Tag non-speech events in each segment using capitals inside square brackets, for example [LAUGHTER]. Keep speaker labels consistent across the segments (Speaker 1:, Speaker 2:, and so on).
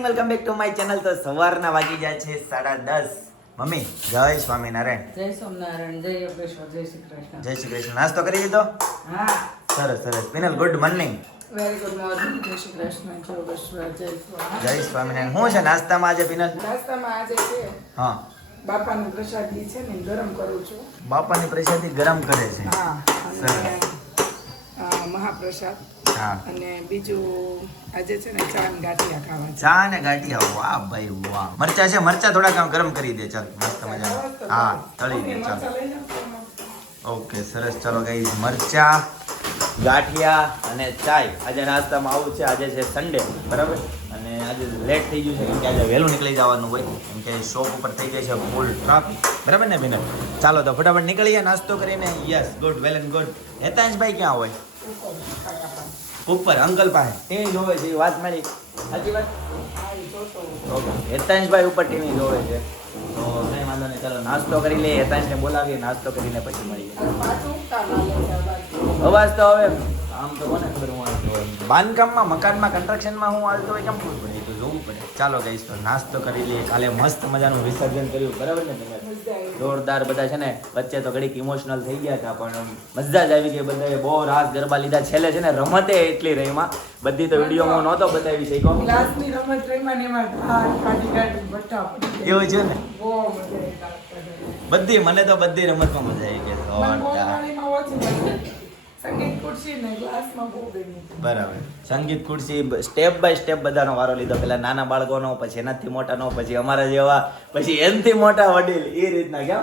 Speaker 1: Morning welcome back to my channel તો સવારના વાગી જાય છે સાડા દસ. મમ્મી જય સ્વામિનારાયણ.
Speaker 2: જય સોમનારાયણ જય યોગેશ્વર જય શ્રી કૃષ્ણ.
Speaker 1: જય શ્રી કૃષ્ણ. નાસ્તો કરી દીધો
Speaker 2: હા.
Speaker 1: સરસ સરસ. Pinal good morning
Speaker 2: very good morning Jai Shri Krishna જય યોગેશ્વર જય
Speaker 1: જય સ્વામિનારાયણ. શું છે? નાસ્તામાં આજે પિનલ
Speaker 2: નાસ્તામાં આજે છે.
Speaker 1: હા.
Speaker 2: બાપાની પ્રસાદી છે ને ગરમ કરું છું.
Speaker 1: બાપાની પ્રસાદી ગરમ કરે છે.
Speaker 2: હા
Speaker 1: સરસ.
Speaker 2: મહાપ્રસાદ. અને બીજું આજે છે ને ચાન ગાંઠિયા ખાવા
Speaker 1: ચા ને ગાંઠિયા વાહ ભાઈ વાહ. મરચા છે મરચા થોડાક આમ ગરમ કરી દે ચાલ મસ્ત મજા હા તળી દે ચાલ. ઓકે સરસ. ચાલો ગઈ મરચા ગાંઠિયા અને ચાય. આજે નાસ્તામાં આવું છે આજે છે સન્ડે બરાબર? અને આજે લેટ થઈ ગયું છે કેમ કે આજે વહેલું નીકળી જવાનું હોય. કેમ કે શોપ ઉપર થઈ જાય છે ફૂલ ટ્રાફિક બરાબર ને બેન ચાલો તો ફટાફટ નીકળીએ નાસ્તો કરીને. Yes good well and good હેતાંશભાઈ ક્યાં હોય? ઉપર અંકલ પાસે. ટીવી જોવે છે વાત મારી. સાચી વાત? હેતાંશભાઈ ઉપર ટીવી જોવે છે. તો કંઈ વાંધો નહીં, ચાલો, નાસ્તો કરી લઈએ, હેતાંશને બોલાવીએ, નાસ્તો કરીને પછી મળીએ. અવાજ તો હવે આમ તો કોને ખબર હું બાંધકામમાં, મકાનમાં કન્સ્ટ્રક્શનમાં હું હાલતો હોય કેમ ખબર પડે? જોવું પડે. ચાલો ગઈશ તો નાસ્તો કરી લઈએ. કાલે મસ્ત મજાનું વિસર્જન કર્યું. બરાબર ને તમે? જોરદાર બધા છે ને વચ્ચે તો ઘડીક ઇમોશનલ થઈ ગયા હતા પણ મજા જ આવી ગઈ. બધાએ બહુ રાસ ગરબા લીધા. છેલ્લે છે ને રમતે એટલી રહીમાં બધી તો વિડીયોમાં નહોતો બતાવી શક્યો. એવું છે ને. બધી મને તો બધી રમતમાં મજા આવી ગઈ. બરાબર. સંગીત ખુરશી સ્ટેપ બાય સ્ટેપ બધાનો વારો લીધો. પેલા નાના બાળકોનો પછી એનાથી મોટાનો પછી અમારા જેવા પછી એનથી મોટા વડીલ. એ રીતના કેમ?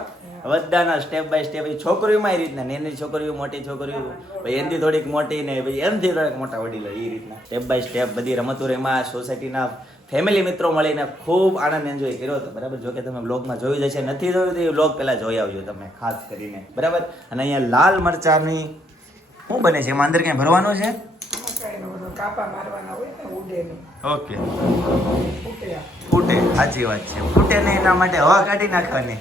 Speaker 1: બધાના સ્ટેપ બાય સ્ટેપ છોકરીઓમાં એ રીતના. એની છોકરીઓ મોટી છોકરીઓ. પછી એનથી થોડીક મોટી ને પછી એનથી થોડીક મોટા વડીલો. એ રીતના. સ્ટેપ બાય સ્ટેપ બધી રમતો એમાં સોસાયટીના ફેમિલી મિત્રો મળીને ખૂબ આનંદ એન્જોય કર્યો હતો. બરાબર? જો કે તમે બ્લોગમાં જોયું જશે નથી જોયું તો એ બ્લોગ પહેલાં જોઈ આવજો તમે ખાસ કરીને. બરાબર? અને અહીંયા લાલ મરચાની શું બને છે? એમાં અંદર ક્યાંય ભરવાનું છે?
Speaker 2: ને
Speaker 1: ઓકે. ફૂટે. સાચી વાત છે. ફૂટે નહીં એના માટે હવા કાઢી નાખવાની.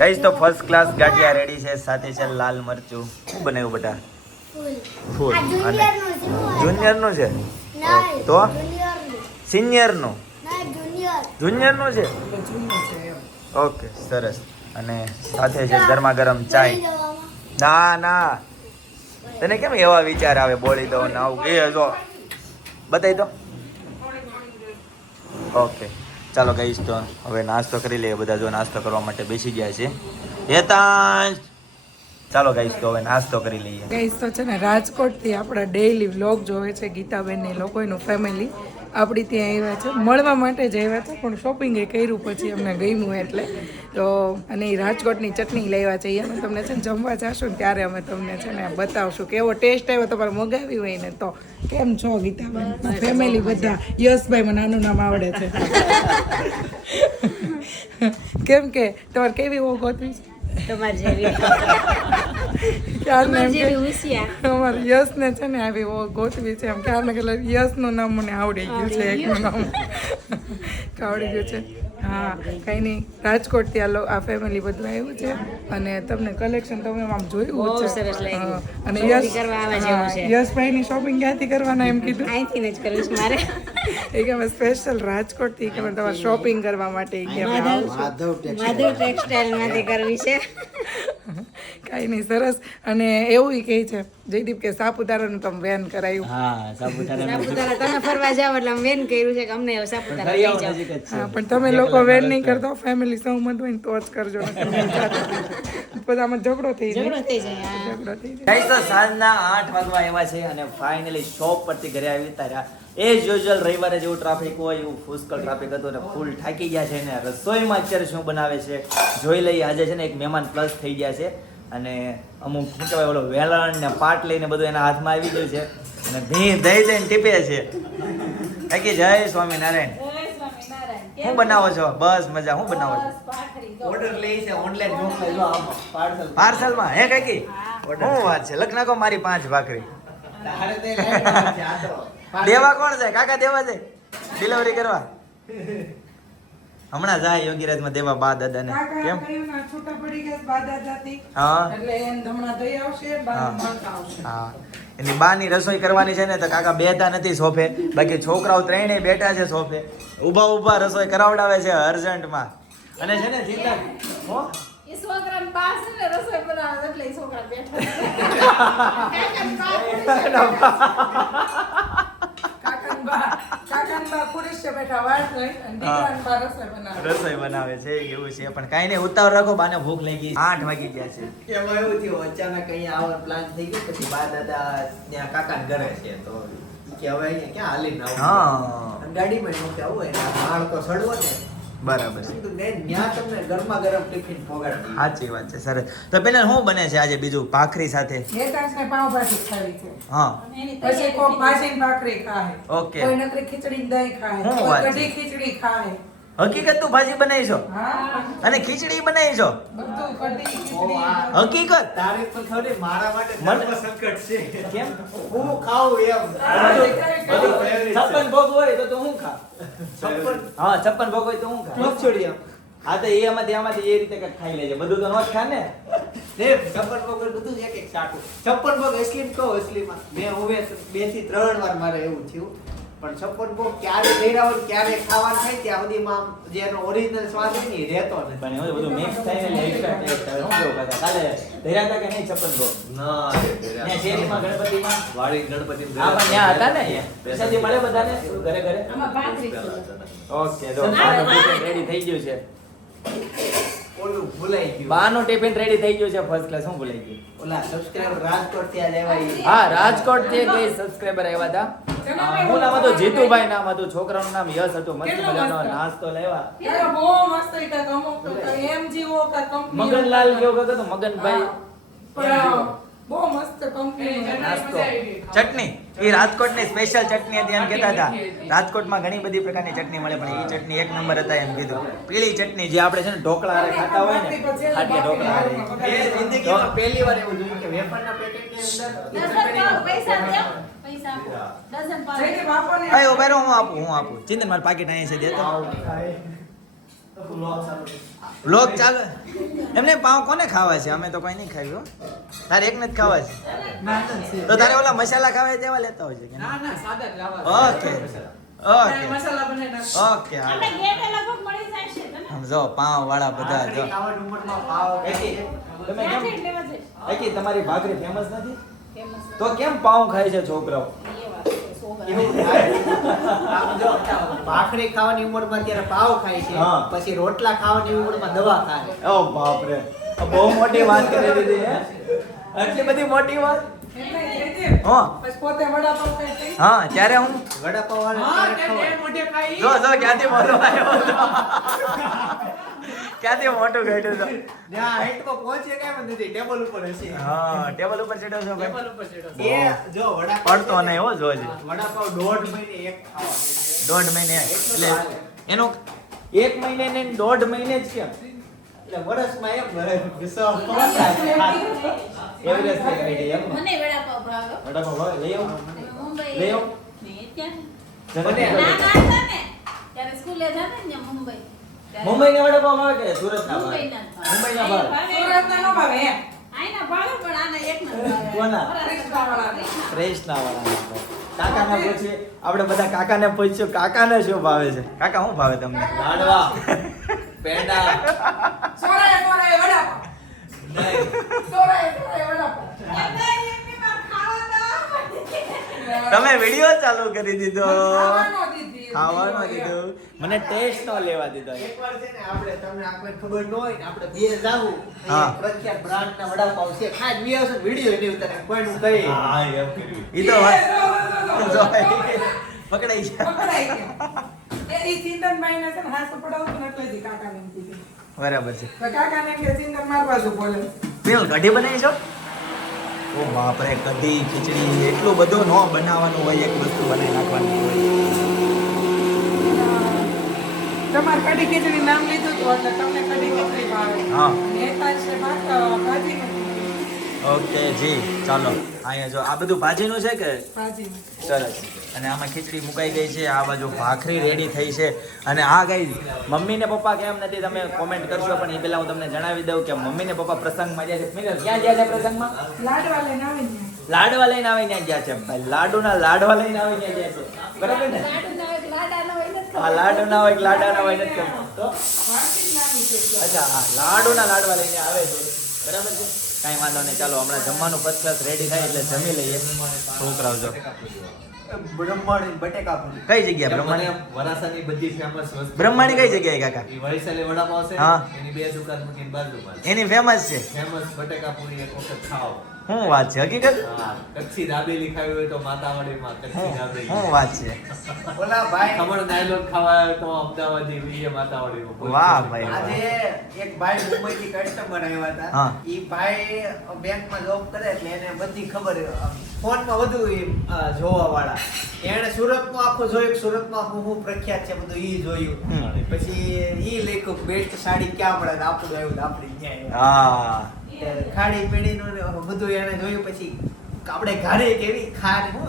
Speaker 1: ગાઈસ તો ફર્સ્ટ ક્લાસ ગાંઠિયા રેડી છે. સાથે છે લાલ મરચું. શું બનાવ્યું બેટા? ફૂલ. અને જુનિયરનું છે. તો? સિનિયર નું જુનિયરનું છે ઓકે સરસ. અને સાથે છે ગરમા ગરમ ચાય. ના ના. તને કેમ એવા વિચાર આવે બોલી દો ને આવું? એ જો. બતાવી દો. ઓકે. ચાલો ગઈશ તો હવે નાસ્તો કરી લઈએ. બધા જો નાસ્તો કરવા માટે બેસી ગયા છે. હેતાંશ. ચાલો ગઈશ તો હવે નાસ્તો કરી લઈએ.
Speaker 2: ગઈસ તો છે ને રાજકોટથી આપણા ડેઈલી વ્લોગ જોવે છે ગીતાબેન ને લોકો એનું ફેમિલી આપણી ત્યાં આવ્યા છે. મળવા માટે જ આવ્યા હતા પણ શોપિંગ એ કર્યું પછી અમને ગમ્યું એટલે. તો અને એ રાજકોટની ચટણી લેવા છે એ અમે તમને છે ને જમવા જશું ને ત્યારે અમે તમને છે ને બતાવશું કેવો ટેસ્ટ આવ્યો તમારે મગાવી હોય ને તો. કેમ છો ગીતાબેન ફેમિલી બધા. યશભાઈ મને આનું નામ આવડે છે. [LAUGHS] કેમ કે તમારે કેવી ઓ ગોતવી છે
Speaker 3: તમારી જેવી.
Speaker 2: અમારે યશ યશને છે ને આવી ગોતવી છે એમ. ક્યારને યશનું નામ મને આવડી ગયું છે એકનું નામ. આવડી ગયું છે. હા કંઈ નહીં રાજકોટથી આ આ ફેમિલી બધું આવ્યું છે. અને તમને કલેક્શન તમે આમ જોયું છે. અને યશ. યશભાઈની શોપિંગ ક્યાંથી કરવાના એમ કીધું?
Speaker 3: અહીંથી જ કરવીશ મારે.
Speaker 2: એ કે અમે સ્પેશિયલ રાજકોટથી કે તમારે શોપિંગ કરવા માટે કે
Speaker 3: માધવ ટેક્સટાઇલમાંથી કરવી છે.
Speaker 2: કાંઈ નહીં સરસ. અને એવું કહે છે જયદીપ કે સાપુતારાનું તમે વેન કરાયું.
Speaker 1: હા સાપુતારા
Speaker 3: સાપુતારા તમે ફરવા જાવ એટલે અમે વેન કર્યું છે કે અમને સાપુતારા લઈ
Speaker 1: જ
Speaker 2: હા પણ તમે લોકો વેન નહીં કરતા ફેમિલી સહમત હોય ને તો જ કરજો. આમાં ઝઘડો થઈ જાય.
Speaker 3: ઝઘડો થઈ જાય
Speaker 2: ઝઘડો થઈ જાય.
Speaker 1: ગાઈસ તો સાંજના આઠ વાગવા એવા છે અને ફાઇનલી શોપ પરથી ઘરે આવી તાર્યા એઝ યુઝ્યુઅલ રવિવારે જેવું ટ્રાફિક હોય એવું ફૂસકળ ટ્રાફિક હતું ને ફૂલ થાકી ગયા છે ને રસોઈમાં અત્યારે શું બનાવે છે જોઈ લઈએ. આજે છે ને એક મહેમાન પ્લસ થઈ ગયા છે. અને અમુક શું કહેવાય ઓલો વેલણ ને પાટ લઈને બધું એના હાથમાં આવી ગયું છે. અને ભી દઈ દઈને ટીપે છે. કાકી જય સ્વામિનારાયણ? શું બનાવો છો? બસ મજા શું બનાવો છો? ઓર્ડર લઈ છે ઓનલાઈન મોકલાઈ લો પાર્સલ પાર્સલમાં? હે કાકી? શું વાત છે? લખ નાખો મારી પાંચ ભાખરી. દેવા કોણ છે કાકા દેવા છે ડિલિવરી કરવા? [LAUGHS] હમણાં જાય યોગીરાજમાં દેવા બા દાદાને કેમ?
Speaker 2: છૂટા પડી ગયા બા દાદાથી
Speaker 1: હા.
Speaker 2: એટલે એમ હમણાં દઈ આવશે બા
Speaker 1: હા.
Speaker 2: મળતા આવશે.
Speaker 1: હા. એની બાની રસોઈ કરવાની છે ને તો કાકા બેતા નથી સોફે. બાકી છોકરાઓ ત્રણેય બેઠા છે સોફે. ઊભા ઊભા રસોઈ કરાવડાવે છે અર્જન્ટમાં. અને છે ને ચિંતા હો?
Speaker 3: છોકરા બેઠા [LAUGHS]
Speaker 2: રસોઈ બનાવે.
Speaker 1: છે એવું છે. પણ કઈ નહીં ઉતાવળ રાખો બાને ભૂખ લાગી. આઠ વાગી ગયા છે.
Speaker 4: એમાં એવું થયું અચાનક અહીંયા આવવાનો પ્લાન થઈ ગયો પછી બા દાદા ત્યાં કાકા ઘરે છે તો ઈ કે હવે અહીંયા ક્યાં હાલીને આવું
Speaker 1: હા.
Speaker 4: ગાડીમાં મૂક્યા હોય આવું માળ તો સડવો ને
Speaker 1: બરાબર. સાચી વાત છે સરસ. તો પેલા શું બને છે આજે બીજું ભાખરી સાથે? હા. ઓકે.
Speaker 2: ખીચડી દહીં ખાય? કઢી ખીચડી ખાય.
Speaker 1: હકીકત તું ભાજી બનાવી છો અને ખીચડી બનાવી છો હકીકત?
Speaker 4: તારીફ તો થોડી મારા માટે
Speaker 1: મને-
Speaker 4: સંકટ છે.
Speaker 1: કેમ?
Speaker 4: હું ખાઉં એમ.
Speaker 1: છપ્પન ભોગ હોય તો હું ખા
Speaker 4: છપ્પન?
Speaker 1: હા છપ્પન ભોગ હોય તો હું ખા
Speaker 4: છોડી એમ.
Speaker 1: હા તો એમાંથી આમાંથી એ રીતે કઈ ખાઈ લેજે. બધું તો નો જ ખા ને?
Speaker 4: ને છપ્પન ભોગ બધું એક એક ચાટું. છપ્પન ભોગ અસલીમ કહો અસલીમાં મેં હું બેથી ત્રણ વાર મારે એવું થયું. પણ છપ્પન ભોગ ક્યારે લઈ હોય ક્યારે ખાવાનું થાય ત્યાં સુધીમાં જે એનો ઓરિજિનલ સ્વાદ હોય ને રહેતો નથી.
Speaker 1: પણ એવું બધું મિક્સ થાય ને આવે. કેવું કાકા? કાલે ધર્યા હતા કે નહીં છપ્પન ભોગ
Speaker 4: ના
Speaker 1: ને શેરીમાં ગણપતિમાં?
Speaker 4: વાળી ગણપતિ
Speaker 1: હા પણ ત્યાં હતા ને પ્રસાદી મળે બધાને? ઘરે ઘરે?
Speaker 3: આમાં ભાખરી
Speaker 1: ઓકે તો રેડી થઈ ગયું છે.
Speaker 4: ઓલું ભૂલાઈ ગયું.
Speaker 1: બાનો ટિફિન રેડી થઈ ગયું છે ફર્સ્ટ ક્લાસ શું ભૂલાઈ ગયું?
Speaker 4: ઓલા સબસ્ક્રાઇબર રાજકોટથી આવ્યા
Speaker 1: હા રાજકોટથી કઈ સબસ્ક્રાઇબર આવ્યા હતા. હું નામ હતું જીતુભાઈ નામ હતું છોકરાનું નામ યશ હતું. મસ્ત મજાનો નાસ્તો લેવા.
Speaker 2: બહુ મસ્ત હતા અમુક કાંઈ MGO કંપની
Speaker 1: મગનલાલ કેવું કહેતો મગનભાઈ.
Speaker 2: બહુ મસ્ત કંપની
Speaker 1: નાસ્તો. ચટણી. એ રાજકોટની સ્પેશિયલ ચટણી હતી એમ કહેતા હતા. રાજકોટમાં ઘણી બધી પ્રકારની ચટણી મળે પણ એ ચટણી એક નંબર હતા એમ કીધું. પીળી ચટણી જે આપણે છે ને ઢોકળા હારે ખાતા હોય ને ખાટીયા ઢોકળા હારે.
Speaker 4: પહેલી વાર એવું જોયું કે વેફરના પેકેટની અંદર
Speaker 1: હું. આપું હું આપું. ચિંતન મારું પાકીટ અહીંયા છે દેતો લોક ચાલે એમને પાવ કોને ખાવા છે? અમે તો કઈ નહીં ખાવી હો. તારે એકને જ ખાવા છે. તો તારે ઓલા મસાલા ખાવા તેવા લેતા હોય છે કે
Speaker 2: ના ના સાદા જ લાવવા
Speaker 1: ઓકે. ઓકે.
Speaker 2: મસાલા બને.
Speaker 1: ઓકે હા
Speaker 3: આપણે ગેટે લગભગ મળી જાય છે તને
Speaker 1: આમ જો પાવ વાળા બધા જો.
Speaker 4: પાવ
Speaker 1: એકી, તમે કેમ એકી તમારી ભાખરી ફેમસ નથી?
Speaker 3: ફેમસ
Speaker 1: તો કેમ પાવ ખાય છે છોકરાઓ? [LAUGHS]
Speaker 4: ભાખરી ખાવાની ઉંમરમાં ત્યારે પાવ ખાય છે. પછી રોટલા ખાવાની ઉંમરમાં દવા ખાય.
Speaker 1: ઓ બાપ રે બહુ મોટી વાત કરી દીધી હે? આટલી બધી મોટી વાત? હા. ત્યારે હું
Speaker 4: વડાપાવ વાળા
Speaker 2: હા,
Speaker 4: ક્યારેક
Speaker 2: તે બે
Speaker 4: ખવાય.
Speaker 2: મોઢે ખાઈ.
Speaker 1: જો જો ક્યાંથી આવ્યો. ક્યાંથી મોટું કાઢ્યું તો
Speaker 4: હાઈટ હાઈટમાં પહોંચે કાંઈ વાંધો નથી, ટેબલ ઉપર હશે.
Speaker 1: હા ટેબલ ઉપર ચડ્યો છો ભાઈ?
Speaker 4: એ જો વડા
Speaker 1: પડતો નહીં હો જોજે
Speaker 4: વડાપાવ દોઢ મહિને એક ખાવા
Speaker 1: દોઢ મહિને એટલે એનો એક મહિને ને દોઢ મહિને જ કેમ?
Speaker 4: એટલે વર્ષમાં એક ભરે વિશ્વ
Speaker 1: એવી રીતે કરી એમ
Speaker 3: મને વડાપાવ ભાવે.
Speaker 1: વડાપાવ ભાવે? લઈ આવો.
Speaker 3: મુંબઈ
Speaker 1: લઈ આવો.
Speaker 3: ને ત્યાં
Speaker 1: મને
Speaker 3: ત્યારે સ્કૂલે જતા ને મુંબઈ.
Speaker 1: મુંબઈ ના વડાપાવ ભાવે કે સુરત ના ભાવે. મુંબઈ ના ભાવે
Speaker 2: સુરતના ન ભાવે એમ.
Speaker 3: ભાવે પણ આના એક ના ભાવે.
Speaker 1: કોના?
Speaker 2: કૃષ્ણવાળાના.
Speaker 1: વાળા કાકાને પૂછીએ આપણે બધા કાકાને પૂછ્યું કાકાને શું ભાવે છે કાકા શું ભાવે તમને
Speaker 4: લાડવા પેંડા
Speaker 2: સોરાય સોરાય વડાપાવ. સોરાય સોરાય વડાપાવ.
Speaker 3: એમને એમની માં ખાવા તો
Speaker 1: તમે વિડિયો ચાલુ કરી દીધો
Speaker 2: ખાવાનો દીધી.
Speaker 1: ખાવાનો મને ટેસ્ટ નો લેવા દીધો
Speaker 4: એકવાર છે ને આપણે તમને આપણે ખબર ન હોય ને આપણે બે જાવું.
Speaker 1: હા.
Speaker 4: પ્રખ્યાત વડા વડાપાવ છે. ખાઈ બે હશે વિડિયો એની ઉતારે કોઈનું હું
Speaker 1: કહી હા
Speaker 2: એ,
Speaker 1: વાત-
Speaker 2: જો, જો, જો,
Speaker 1: જો,
Speaker 2: જો,
Speaker 1: પકડાઈ ગયા
Speaker 2: પકડાઈ ગયા. એ ઈ ચિંતનભાઈને છે ને હાથ પડાવતું ને એટલે જ ઈ કાકાને એમ કીધું.
Speaker 1: બરાબર છે.
Speaker 2: કાકા કાકાને એમ કે ચિંતન મારવા બાજુ બોલે?
Speaker 1: પેલ કઢી બનાવી છો ઓ બાપરે કઢી ખીચડી એટલું બધું ન બનાવવાનું હોય એક વસ્તુ બનાવી નાખવાની હોય.
Speaker 2: તમારે કઢી ખીચડી નામ લીધું હતું એટલે તમને કઢી ખીચડી ભાવે.
Speaker 1: હા.
Speaker 2: નેતા છે ભાત ભાજી
Speaker 1: ઓકે જી ચાલો. અહીંયા જો આ બધું ભાજીનું છે કે? સરસ. અને આમાં ખીચડી મુકાઈ ગઈ છે આ બાજુ ભાખરી રેડી થઈ છે. અને આ ગઈ મમ્મી ને પપ્પા કેમ નથી તમે કોમેન્ટ કરશો પણ એ પહેલા હું તમને જણાવી દઉં કે મમ્મી ને પપ્પા પ્રસંગમાં ગયા છે. મિનલ, ક્યાં ગયા છે પ્રસંગમાં?
Speaker 2: લાડવા લઈને આવી
Speaker 1: લાડવા લઈને આવીને ગયા છે. ભાઈ લાડુના લાડવા લઈને આવીને ગયા છે. બરાબર ને?
Speaker 3: ના
Speaker 1: આ લાડુ ના હોય કે લાડા ના હોય નથી ખબર. તો?
Speaker 2: વાટકી જ નાખી છે
Speaker 1: અચ્છા હા લાડુના લાડવા લઈને આવે છે. બરાબર છે? કાંઈ વાંધો નહીં ચાલો હમણાં જમવાનું ફર્સ્ટ ક્લાસ રેડી થાય એટલે જમી લઈએ. છોકરાઓ જો
Speaker 4: બ્રહ્માણી બટેકા પૂરી
Speaker 1: કઈ જગ્યા બ્રહ્માણી
Speaker 5: વરાસાની બધી ફેમસ વસ્તુ.
Speaker 1: બ્રહ્માણી કઈ જગ્યાએ કાકા?
Speaker 5: ઈ વૈશાલી વડાપાવ છે.
Speaker 1: હા.
Speaker 5: એની બે દુકાન મૂકીને બાજુમાં
Speaker 1: એની ફેમસ છે?
Speaker 5: ફેમસ બટેકા પૂરી એક વખત ખાઓ.
Speaker 1: શું વાત છે હકીકત?
Speaker 5: કચ્છી દાબેલી ખાવી હોય તો માતાવાડીમાં કચ્છી દાબેલી
Speaker 1: શું વાત છે.
Speaker 4: ઓલા ભાઈ
Speaker 5: ખમણ નાયલોન ખાવા હોય તો અમદાવાદી લઈએ માતાવાડીમાં
Speaker 1: વાહ ભાઈ
Speaker 4: આજે એક ભાઈ મુંબઈથી કસ્ટમર આવ્યા હતા. ઈ ભાઈ બેંકમાં જોબ કરે એટલે એને બધી ખબર ફોનમાં વધુ જોવા વાળા એને સુરતમાં આખું જોયું સુરતમાં હું હું પ્રખ્યાત છે બધું ઈ જોયું. પછી ઈ લેખું બેસ્ટ સાડી ક્યાં મળે? આપણું આવ્યું આપણે
Speaker 1: હા.
Speaker 4: આવ્યું. ખાડી પીડીનું ને બધું એને જોયું પછી આપણે ઘરે કેવી ખાર હું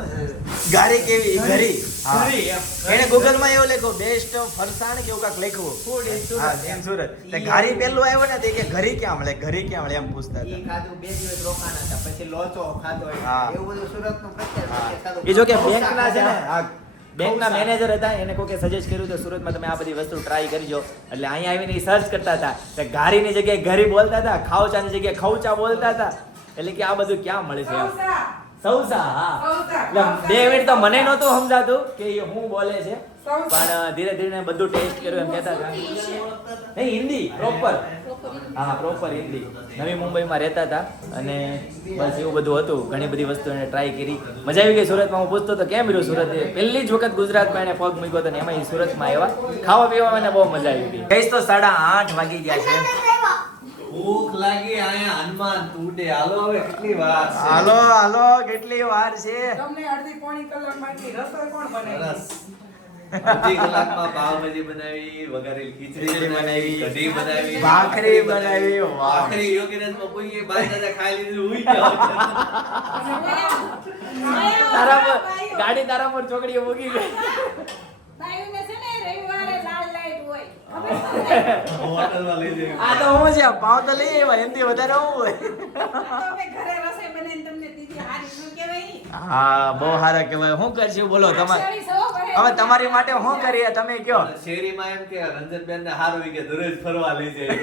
Speaker 1: કેવી? ઘરી
Speaker 4: ઘરી?
Speaker 1: એને ગૂગલમાં એવું લખ્યું બેસ્ટ ફરસાણ કે એવું કાંઈક લખ્યું.
Speaker 4: Food in Surat.
Speaker 1: સુરત. તે ઘારી પેલું આવ્યો ને તે કે ઘરી ક્યાં મળે ઘરી ક્યાં મળે એમ પૂછતા હતા.
Speaker 4: ખાધું બે દિવસ રોકાણા હતા પછી લોચો ખાધો એવું બધું સુરતનું પ્રખ્યાત
Speaker 1: હા.
Speaker 4: છે. ખાધું.
Speaker 1: એ જો કે
Speaker 4: બેંક
Speaker 1: ના છે ને બેંકના મેનેજર હતા એને કોકે સજેસ્ટ કર્યું તો સુરતમાં તમે આ બધી વસ્તુ ટ્રાય કરજો એટલે અહીંયા આવીને સર્ચ કરતા હતા. કે ઘારીની જગ્યાએ ઘરી બોલતા હતા ખાવચાની જગ્યાએ ખવચા બોલતા હતા. એટલે કે આ બધું ક્યાં મળે છે
Speaker 2: સૌસા
Speaker 1: બે મિનિટ તો મને નહોતું સમજાતું કે એ હું બોલે છે. પણ ધીરે ધીરે બધું ટેસ્ટ કર્યું એમ કહેતા હતા. નહીં હિન્દી પ્રોપર હા પ્રોપર હિન્દી. નવી મુંબઈમાં રહેતા હતા અને બસ એવું બધું હતું. ઘણી બધી વસ્તુ એને ટ્રાય કરી. મજા આવી ગઈ સુરતમાં. હું પૂછતો હતો કેમ રહ્યું સુરત? પહેલી જ વખત ગુજરાતમાં એને પગ મૂક્યો હતો ને એમાં સુરતમાં આવ્યા. ખાવા પીવા મને બહુ મજા આવી ગઈ. કઈશ તો સાડા આઠ વાગી ગયા છે.
Speaker 5: ભૂખ લાગી આયા હનુમાન તૂટે. હાલો હવે કેટલી વાર છે?
Speaker 1: હાલો હાલો કેટલી વાર છે?
Speaker 2: તમને અડધી પોણી કલાકમાં માંથી રસોઈ કોણ બનાવી?
Speaker 5: અડધી કલાકમાં પાવભાજી બનાવી વઘારેલી ખીચડી
Speaker 1: બનાવી,
Speaker 5: બનાવી કઢી બનાવી.
Speaker 1: ભાખરી બનાવી.
Speaker 5: ભાખરી યોગીરાજમાં પૂરી બાઈ દાદા ખાઈ લીધું ઉઈ ગયા [LAUGHS]
Speaker 1: તારા પર ગાડી તારા પર ચોકડીએ મૂકી ગઈ
Speaker 3: બાયુને છે ને રવિવારે લાલ લાઈટ હોય ખબર છે?
Speaker 5: હોટલમાં લઈ
Speaker 1: આ તો હું છે ભાવ તો લઈ આવ્યા એનથી વધારે હોય.
Speaker 3: ઘરે રસોઈ બને તમને દીધી હારી શું કહેવાય?
Speaker 1: હા બહુ સારા કહેવાય. શું કરશું? બોલો તમારે હવે તમારી માટે શું કરીએ? તમે કયો?
Speaker 5: શેરીમાં એમ કે રંજનબેન ને હારું કે દરરોજ ફરવા લઈ જાય.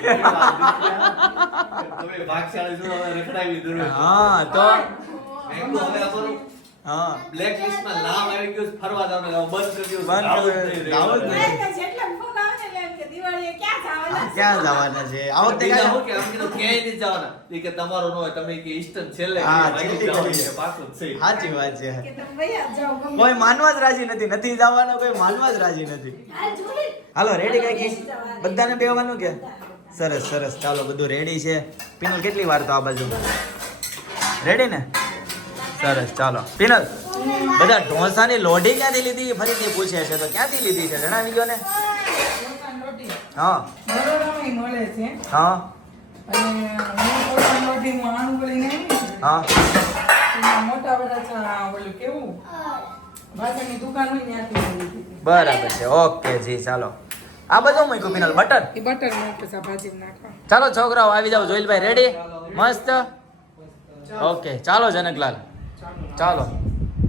Speaker 5: તમે ભાગશાળી છો હવે રખડાવી દરરોજ?
Speaker 1: હા તો
Speaker 5: હવે અમારું
Speaker 1: હા.
Speaker 5: બ્લેક લિસ્ટમાં લાવ આવી ગયું ફરવા જવાનું બંધ કરી દીધું
Speaker 1: બંધ કરી-
Speaker 5: નહીં,
Speaker 3: ક્યાં જવાના છે?
Speaker 1: ક્યાં આ વખતે
Speaker 5: કે ક્યાંય નહીં જવાના. કે તમારો ન હોય તમે કે ઈસ્ટર્ન છેલ્લે પાછું છે.
Speaker 1: સાચી વાત છે. કોઈ માનવા જ રાજી નથી. નથી જવાનું કોઈ માનવા જ રાજી નથી.
Speaker 3: હાલો
Speaker 1: રેડી કાકી? બધાને બેવાનું કે? સરસ સરસ. ચાલો બધું રેડી છે. પિનલ કેટલી વાર તો આ બાજુ? રેડી ને? સરસ ચાલો. પિનલ બધા ઢોસાની લોઢી ક્યાંથી લીધી? ફરીથી પૂછે છે. તો ક્યાંથી લીધી છે? જણાવી દો ને. હા.
Speaker 2: બરોડામાંય મળે છે.
Speaker 1: હા.
Speaker 2: અને હું આણું મોટા ઓલું કેવું? દુકાન હોય ત્યાંથી.
Speaker 1: બરાબર છે. ઓકે જી ચાલો. આ બધું મૂક્યું પિનલ બટર?
Speaker 2: એ બટર છે નાખવા
Speaker 1: ચાલો છોકરાઓ આવી જાવ જોઈલભાઈ રેડી મસ્ત? ઓકે ચાલો જનકલાલ. ચાલો.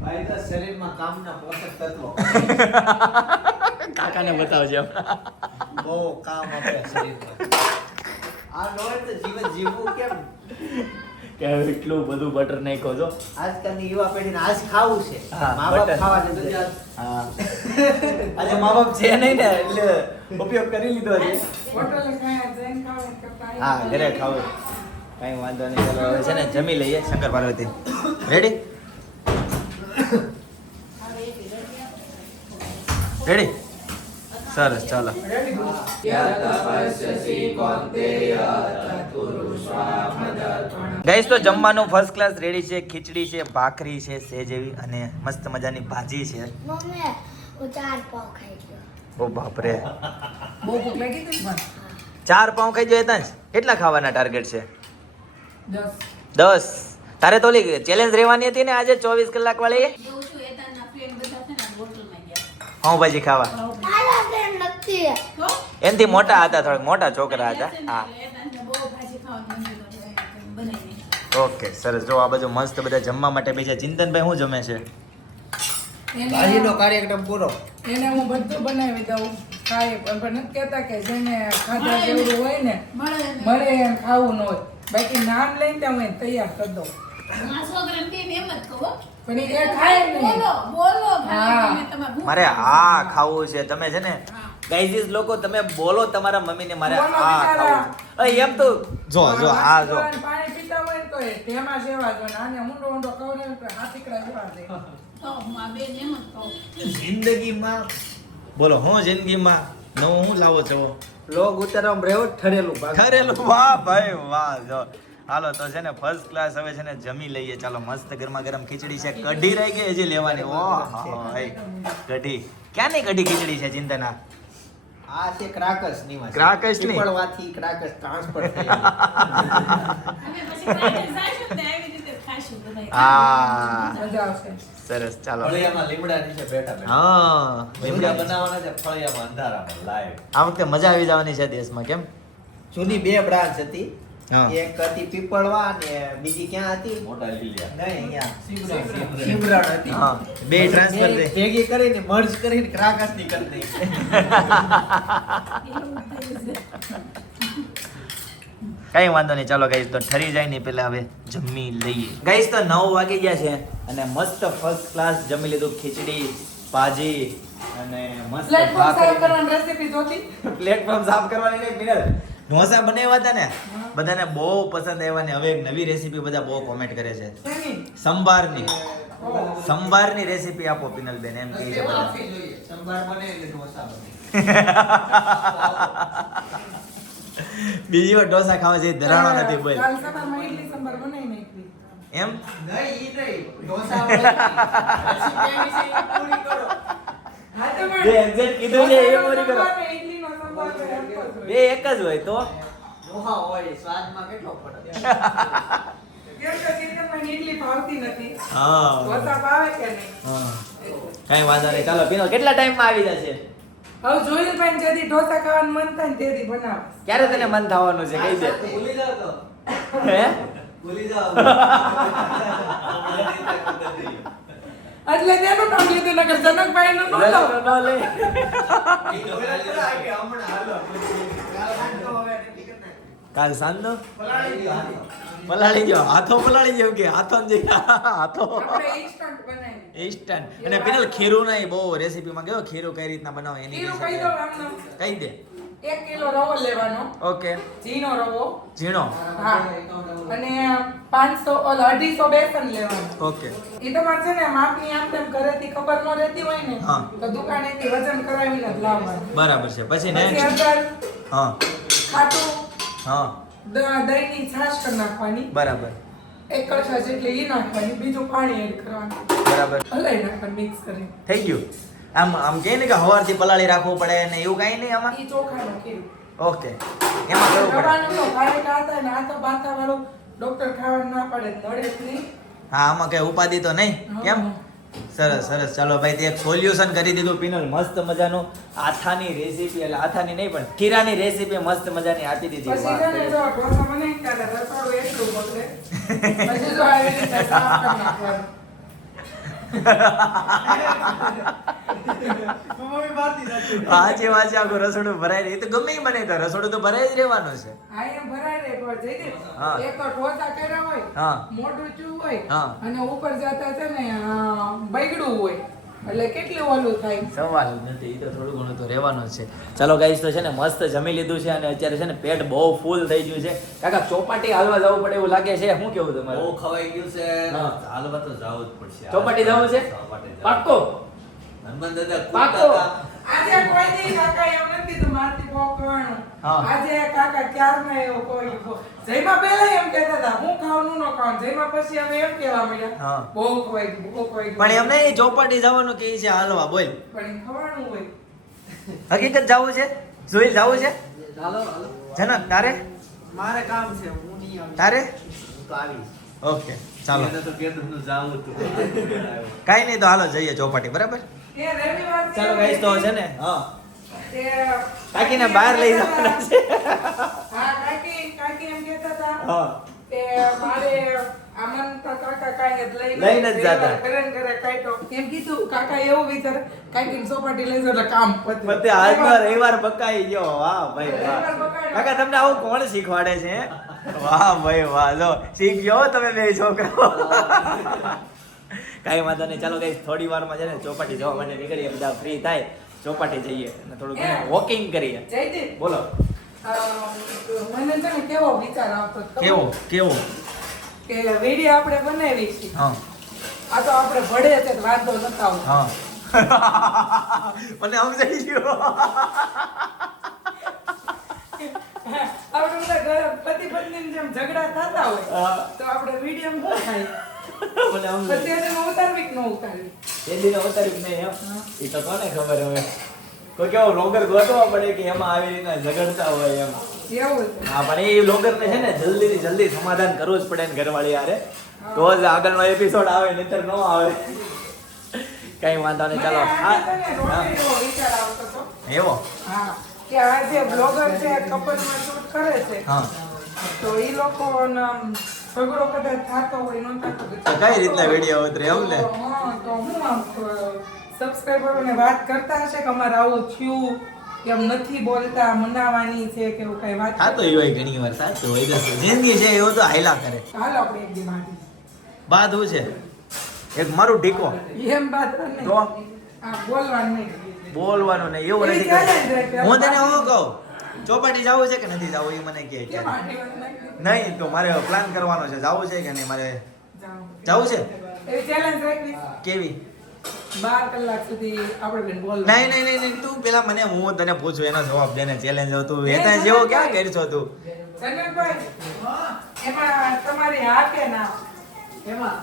Speaker 4: ભાઈ તો શરીરમાં કામના પોષક તત્વો. [LAUGHS]
Speaker 1: કાકાને બતાવજો
Speaker 4: બહુ કામ આપે આ તો જીવન જીવવું કેમ?
Speaker 1: કે એટલું બધું બટર નાખો છો.
Speaker 4: આજકાલની યુવા પેઢીને આજ ખાવું છે. મા બાપ ખાવા દે.
Speaker 1: હા. [LAUGHS] આજે મા બાપ છે નહીં ને એટલે ઉપયોગ કરી લીધો છે. હા ઘરે ખાવું. કઈ વાંધો નહીં. ચાલો હવે છે ને જમી લઈએ. શંકર પાર્વતી. રેડી રેડી સરસ ચાલો. ગઈશ તો જમવાનું ફર્સ્ટ ક્લાસ રેડી છે ખીચડી છે ભાખરી છે સેજ એવી અને મસ્ત મજાની ભાજી છે.
Speaker 6: હું
Speaker 1: ઓ બાપરે? ચાર પાઉં ખાઈ જોઈએ ત્યાં જ કેટલા ખાવાના ટાર્ગેટ છે?
Speaker 2: દસ.
Speaker 1: તારે તો ચેલેન્જ રહેવાની હતી ને આજે ચોવીસ કલાક વાળી?
Speaker 3: ગયા.
Speaker 1: પાઉંભાજી ખાવા
Speaker 6: મારા friend નથી
Speaker 3: તો
Speaker 1: એનથી મોટા હતા થોડાક મોટા છોકરા હતા. હા. ઓકે સરસ. જો આ બાજુ મસ્ત બધા જમવા માટે બેસે ચિંતનભાઈ શું જમે છે?
Speaker 4: ભાજીનો કાર્યક્રમ પૂરો
Speaker 2: એને હું બધું બનાવી દઉં. ખાય પણ પણ નથી કહેતા કે જેને ખાધા જેવડું હોય ને
Speaker 3: મળે
Speaker 2: એમ ખાવું ન હોય. બાકી નામ લઈને ત્યાં હું તૈયાર કરી દઉં. હા.
Speaker 1: મારે આ ખાવું છે. તમે છે ને
Speaker 3: હા.
Speaker 1: ગાઈઝીસ લોકો તમે બોલો તમારા મમ્મીને મારે આ. ખાવું છે. એમ તો જો જો આ જો.
Speaker 2: પાણી પીતા હોય તો એ તેમાં સેવા જો નાને ઊંડો ઊંડો ખવડાવે તો હાથીકડા જેવા છે
Speaker 3: તો માં બેન એમ જ
Speaker 1: જિંદગીમાં બોલો હું જિંદગીમાં નવું હું લાવો છો?
Speaker 4: લોગ ઉતારવા રહ્યો ઠરેલું
Speaker 1: ઠરેલું? વાહ ભાઈ વાહ જો. હાલો તો છે ને ફર્સ્ટ ક્લાસ હવે છે ને જમી લઈએ. ચાલો મસ્ત ગરમા ગરમ ખીચડી છે. કઢી રહી ગઈ હજી લેવાની. ઓ હા કઢી. ક્યાંની કઢી ખીચડી છે ચિંતના?
Speaker 4: આ છે ક્રાકસ નિવાસ.
Speaker 1: ક્રાકસની?
Speaker 4: પીપળવાથી ક્રાકસ ટ્રાન્સફર થઈ.
Speaker 1: સરસ ચાલો.
Speaker 5: ફળિયામાં લીમડા નીચે બેઠા બેઠા.
Speaker 1: હા
Speaker 5: લીમડા બનાવવાના છે ફળિયામાં અંધારામાં live.
Speaker 1: આ વખતે મજા આવી જવાની છે દેશમાં કેમ?
Speaker 4: જૂની બે બ્રાન્ચ હતી. એક હતી પીપળવા ને બીજી ક્યાં હતી?
Speaker 5: મોટા લીલિયા.
Speaker 4: નહીં હતી.
Speaker 1: હા. બે ટ્રાન્સફર દે
Speaker 4: ભેગી કરીને મર્જ કરીને ક્રાકસની કરી દઈ.
Speaker 3: એવું થયું છે.
Speaker 1: કઈ વાંધો નહીં ચાલો ગાઈસ તો ઠરી જાય ને પેલા હવે જમી લઈએ. ગાઈસ તો નવ વાગી ગયા છે અને મસ્ત ફર્સ્ટ ક્લાસ જમી લીધું ખીચડી ભાજી અને મસ્ત
Speaker 2: પ્લેટફોર્મ સાફ કરવાની રેસીપી જોતી?
Speaker 1: પ્લેટફોર્મ સાફ કરવાની નહીં મિનલ. ઢોસા બનાવ્યા હતા ને? બધાને બહુ પસંદ આવ્યા ને હવે એક નવી રેસીપી બધા બહુ કોમેન્ટ કરે છે. સંભારની. સંભારની રેસીપી આપો પિનલ બેન એમ કહી છે બધા. [LAUGHS] બીજી વાર ઢોસા ખાવા જે ધરાણો નથી બોલ. એમ?
Speaker 4: નહીં ઈ નહીં. ઢોસા
Speaker 1: કીધું છે એ પૂરી કરો. બે એક જ હોય તો?
Speaker 4: ડોહા હોય સ્વાદમાં કેટલો ફરક?
Speaker 2: કેમ કે ચિકનમાં ઇડલી ભાવતી નથી.
Speaker 1: હા.
Speaker 2: ઢોસા ભાવે કે નહીં?
Speaker 1: હા. કઈ વાંધો નહીં. ચાલો પિનલ કેટલા ટાઈમમાં આવી જશે?
Speaker 2: હવે જોયું પણ જેથી ઢોસા ખાવાનું મન થાય ને તેથી બનાવ.
Speaker 1: ક્યારે તને મન થવાનું છે? કઈ દે.
Speaker 5: ભૂલી જાવ તો.
Speaker 1: હે?
Speaker 5: ભૂલી જાઓ. [LAUGHS]
Speaker 2: એટલે તેનું નામ લીધું નગર જનકભાઈ નું
Speaker 4: કાલ સાંજનો? પલાળી ગયો. હાથો.
Speaker 1: પલાળી જાઓ હાથો પલાળી જાવ કે હાથો ને હાથો
Speaker 2: ઇન્સ્ટન્ટ
Speaker 1: અને પેલા ખીરું નહીં બહુ રેસીપીમાં ગયો ખીરું કઈ રીતના બનાવો એની
Speaker 2: કહી
Speaker 1: દે.
Speaker 2: એક કિલો રવો લેવાનો.
Speaker 1: ઓકે.
Speaker 2: ઝીણો રવો.
Speaker 1: ઝીણો.
Speaker 2: હા. અને પાંચસો ઓલ અઢીસો બેસન લેવાનું.
Speaker 1: ઓકે.
Speaker 2: એ તમારે છે ને માપની આમ તેમ ઘરેથી ખબર ન રહેતી હોય ને. તો દુકાનેથી વજન કરાવીને જ લાવવાનું.
Speaker 1: બરાબર છે. પછી
Speaker 2: પછી
Speaker 1: નેક્સ્ટ હા.
Speaker 2: ખાટું
Speaker 1: હા.
Speaker 2: દહીંની છાશ કરી નાખવાની.
Speaker 1: બરાબર.
Speaker 2: એક કળશા જેટલી એ નાખવાની બીજું પાણી એડ કરવાનું.
Speaker 1: બરાબર.
Speaker 2: હલાઈ નાખવાનું મિક્સ કરી
Speaker 1: થઈ ગયું. આમ આમ કહે ને કે હવારથી પલાળી રાખવું પડે ને એવું કાંઈ નહીં આમાં?
Speaker 2: ઈ ચોખાનું ખીરું
Speaker 1: ઓકે. એમાં કરવું પડે.
Speaker 2: તો ભારે કાતા ને આ તો બાથા વાળું ડોક્ટર ખાવાનું ના પડે નડે જ નહીં.
Speaker 1: હા આમાં કઈ ઉપાધિ તો નહીં? કેમ? સરસ સરસ. ચાલો ભાઈ તે એક સોલ્યુશન કરી દીધું પીનલ. મસ્ત મજાનું આથાની રેસીપી એટલે આથાની નહીં પણ ખીરાની રેસીપી મસ્ત મજાની આપી દીધી.
Speaker 2: પછી
Speaker 1: વાહ, આજે વાંચે આખું રસોડું ભરાય રહે તો ગમે મને બને તો રસોડું તો ભરાય જ રહેવાનું છે
Speaker 2: આ એમ ભરાય રે પણ જયદીપ,
Speaker 1: હા.
Speaker 2: એક તો ઢોસા કર્યા હોય
Speaker 1: હા.
Speaker 2: મોઢું ચૂ હોય
Speaker 1: હા.
Speaker 2: અને ઉપર જતા છે ને બગડું હોય એટલે કેટલું ઓલું થાય?
Speaker 1: સવાલ નથી એ તો થોડું ઘણું તો રહેવાનું છે. ચાલો ગાઈસ તો છે ને મસ્ત જમી લીધું છે અને અત્યારે છે ને પેટ બહુ ફૂલ થઈ ગયું છે. કાકા ચોપાટી હાલવા જવું પડે એવું લાગે છે? શું કેવું
Speaker 5: બહુ
Speaker 1: તમારે
Speaker 5: ખવાઈ ગયું છે. હાલવા તો જવું જ પડશે.
Speaker 1: ચોપાટી જવું છે. પાક્કો?
Speaker 5: હનુમાન દાદા
Speaker 1: પાક્કો.
Speaker 2: આજે કોઈ દી કાકા એમ નથી તો મારથી બહુ કહેવાનું. આજે કાકા ક્યારના એવો કોઈ જયમાં પહેલા એમ કહેતા હતા હું ખાવાનું ન ખાવાનું જયમાં પછી હવે એમ કહેવા. મળ્યા બહુ કોઈ બહુ કોઈ
Speaker 1: પણ એમને ચોપાટી જવાનું કે છે હાલવા બોલ.
Speaker 2: પણ ખવાનું હોય.
Speaker 1: હકીકત જવું છે? જોઈ જવું છે?
Speaker 4: હાલો હાલો.
Speaker 1: જનક તારે?
Speaker 4: મારે કામ છે હું નહીં આવું.
Speaker 1: તારે?
Speaker 4: તો આવીશ.
Speaker 1: ઓકે ચાલો.
Speaker 5: તો જાવું હતું
Speaker 1: કાંઈ નહીં તો હાલો જઈએ ચોપાટી બરાબર. ચાલો ગાઈસ તો છે ને હા. કાકીને બહાર લઈ જવાના છે.
Speaker 2: હા, કાકી કાકી એમ કહેતા હતા
Speaker 1: હા.
Speaker 2: કે મારે આમંત્રણ કાકા કાંઈ જ લઈને
Speaker 1: લઈને જ જાતા.
Speaker 2: ઘરે ને ઘરે એમ કીધું કાકા એવું વિચાર કાંઈકીને ચોપાટી લઈ એટલે કામ પતે.
Speaker 1: પતે આજનો રવિવાર બકાઈ ગયો. વાહ ભાઈ વાહ. કાકા તમને આવું કોણ શીખવાડે છે? વાહ ભાઈ વાહ. જો શીખ ગયો તમે બે છોકરાઓ. કાંઈ વાંધો નહીં. ચાલો કઈ થોડી વારમાં છે ને ચોપાટી જવા માટે નીકળીએ બધા ફ્રી થાય ચોપાટી જઈએ અને થોડું. વોકિંગ કરીએ. બોલો.
Speaker 2: મને છે ને કેવો વિચાર આવતો
Speaker 1: કેવો? કેવો?
Speaker 2: કે વીડિયો આપણે બનાવી છે
Speaker 1: હા.
Speaker 2: આ તો આપણે ભળે છે વાંધો નતા આવતો.
Speaker 1: હા. [LAUGHS] મને સમજાઈ ગયો. [LAUGHS]
Speaker 2: આપણે બધા પતિ પત્ની જેમ ઝઘડા થતા હોય તો આપણે વીડિયો ન થાય? [LAUGHS]
Speaker 1: મને સમજાઈ
Speaker 2: પછી એને ઉતારવી ઉતારવી
Speaker 1: એ દિને ઉતારી નહીં એમ? એ તો કોને ખબર હવે? કોઈ કેવો લોગર ગોતવા પડે કે એમાં આવી રીતના ઝઘડતા હોય એમ? હા પણ એ લોગર ને છે ને જલ્દી થી જલ્દી સમાધાન કરવું જ પડે ને ઘરવાળી યારે તો જ આગળનો એપિસોડ આવે નહીતર ન આવે. કઈ વાંધો નહીં ચાલો. એવો
Speaker 2: કે આ જે બ્લોગર છે કપલમાં શૂટ કરે છે.
Speaker 1: હા.
Speaker 2: તો એ લોકો ઝઘડો કદાચ થતો હોય નો થતો
Speaker 1: કઈ રીતના વીડિયો ઉતરે એમ ને?
Speaker 2: તો હા, આમ સબસ્ક્રાઈબરોને વાત કરતા હશે કે અમારે આવું થયું કેમ નથી બોલતા મનાવાની છે કે એવું કઈ વાત
Speaker 1: થતો હોય ઘણી વાર સાચું હોય તો જિંદગી છે એવું તો હાયલા કરે.
Speaker 2: હાલો આપણે એક દી
Speaker 1: બાદ હું છે? એક મારું ઢીકો.
Speaker 2: એમ બાદ નહીં
Speaker 1: તો?
Speaker 2: આ બોલવાનું નહીં.
Speaker 1: બોલવાનું નહીં એવું નથી. હું તને હું કહું? ચોપાટી જવું છે કે નથી જવું એ મને કહે
Speaker 2: નાખી?
Speaker 1: નહીં તો મારે પ્લાન કરવાનો છે. જવું છે કે નહીં? મારે જવું છે? કેવી?
Speaker 2: બાર કલાક સુધી આપણે બેન
Speaker 1: નહીં નહીં નહીં નહીં. તું પેલા મને હું તને પૂછું એનો જવાબ દેને ચેલેન્જ હતું એ હેતા જેવો ક્યાં કરશો તું?
Speaker 2: જનકભાઈ, એમાં તમારી હા કે ના. એમાં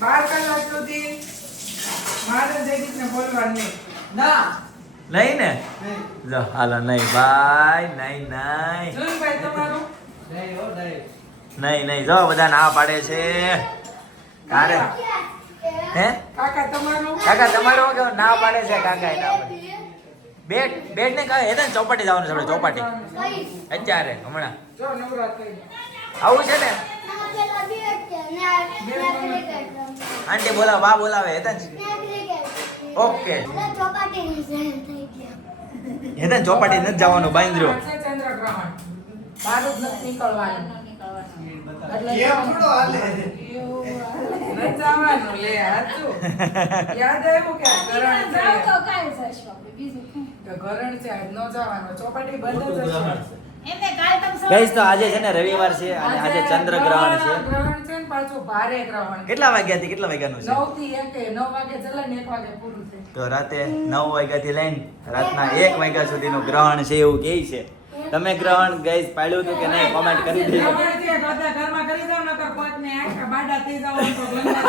Speaker 2: બાર કલાક સુધી મારે જયદીપને બોલવાનું નહીં ના.
Speaker 1: નહીં ને? જો હાલો નહીં. ભાઈ નહીં નહીં.
Speaker 4: નહીં નહીં.
Speaker 1: નહીં નહીં. જો બધા ના પાડે છે. કારે. હે?
Speaker 2: કાકા તમારું?
Speaker 1: કાકા તમારું કે ના પાડે છે કાકા ના પાડે. બેટ બેટ ને કહે હેતા ચોપાટી જવાનું છે ચોપાટી. અત્યારે હમણાં. આવું છે ને? આંટી બોલાવ બા બોલાવે હેતા ઓકે. હેતા ચોપાટી નથી જવાનું
Speaker 2: બાંદ્રો ચંદ્રગ્રહણ. બહાર જ નથી નીકળવાનું. ચોપાટી બંધ
Speaker 1: ગઈશ તો આજે છે. ને રવિવાર છે અને આજે છે.
Speaker 2: ગ્રહણ છે ને પાછું ભારે ગ્રહણ
Speaker 1: કેટલા કેટલા વાગ્યાનું છે?
Speaker 2: નવથી એક નવ વાગે ચલે ને એક વાગે પૂરું થાય.
Speaker 1: તો રાતે નવ વાગ્યાથી લઈને રાતના એક વાગ્યા સુધીનું ગ્રહણ છે એવું કહે છે. તમે ગ્રહણ ગઈશ પાડ્યું હતું કે નહીં કોમેન્ટ કરી દેજો.
Speaker 2: છે, ઘરમાં કરી જાવ નકર કોકને આંખા બાડા થઈ જાવ તો ગંદા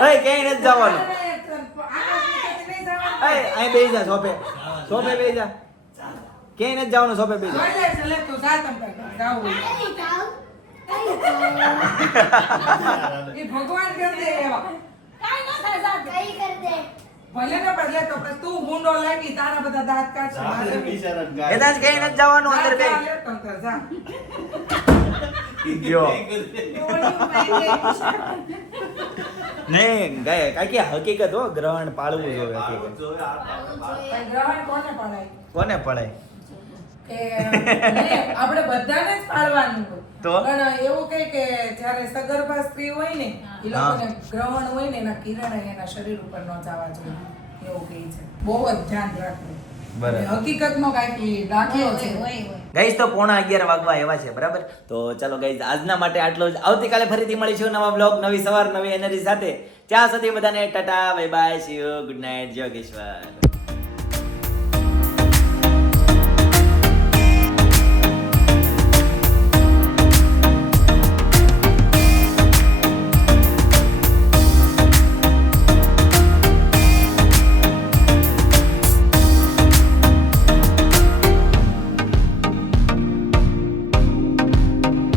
Speaker 1: ઓય [LAUGHS] ક્યાંય નથી જવાનું. અહીં બેસી જા સોફે. સોફે બેસી જા. ક્યાંય નથી જવાનું સોપે બેસી. જા
Speaker 2: જોઈ લેશે, લે તું જા તમ તાર ભગવાન કરી દે એવા.
Speaker 3: ન.
Speaker 2: ભલે ને તો પછી તું બધા દાંત કાઢશે મારે બી.
Speaker 5: બિચારાને
Speaker 1: એ ક્યાંય નથી જવાનું અંદર બે. ગયો નહીં ગાય કાકી હકીકત હો ગ્રહણ પાળવું જોઈએ
Speaker 2: ગ્રહણ કોને પડાય?
Speaker 1: કોને પડે
Speaker 2: કે આપણે બધાને જ પાડવાનું
Speaker 1: તો?
Speaker 2: પણ એવું કહે કે જ્યારે સગર્ભા સ્ત્રી હોય ને એ લોકોને ગ્રહણ હોય ને એના કિરણ એના શરીર ઉપર ન જવા જોઈએ. એવું કહે છે. બહુ જ ધ્યાન રાખવું.
Speaker 1: બરાબર.
Speaker 2: અને હકીકતમાં કાંઈક દાખલો છે.
Speaker 3: હોય, હોય, હોય.
Speaker 1: ગાઈસ તો પોણા અગિયાર વાગવા એવા છે બરાબર? તો ચાલો ગાઈસ આજના માટે આટલો જ. આવતીકાલે ફરીથી મળીશું નવા બ્લોગ નવી સવાર નવી એનર્જી સાથે. ત્યાં સુધી બધાને tata bye bye see you good night Jai Yogeshwar.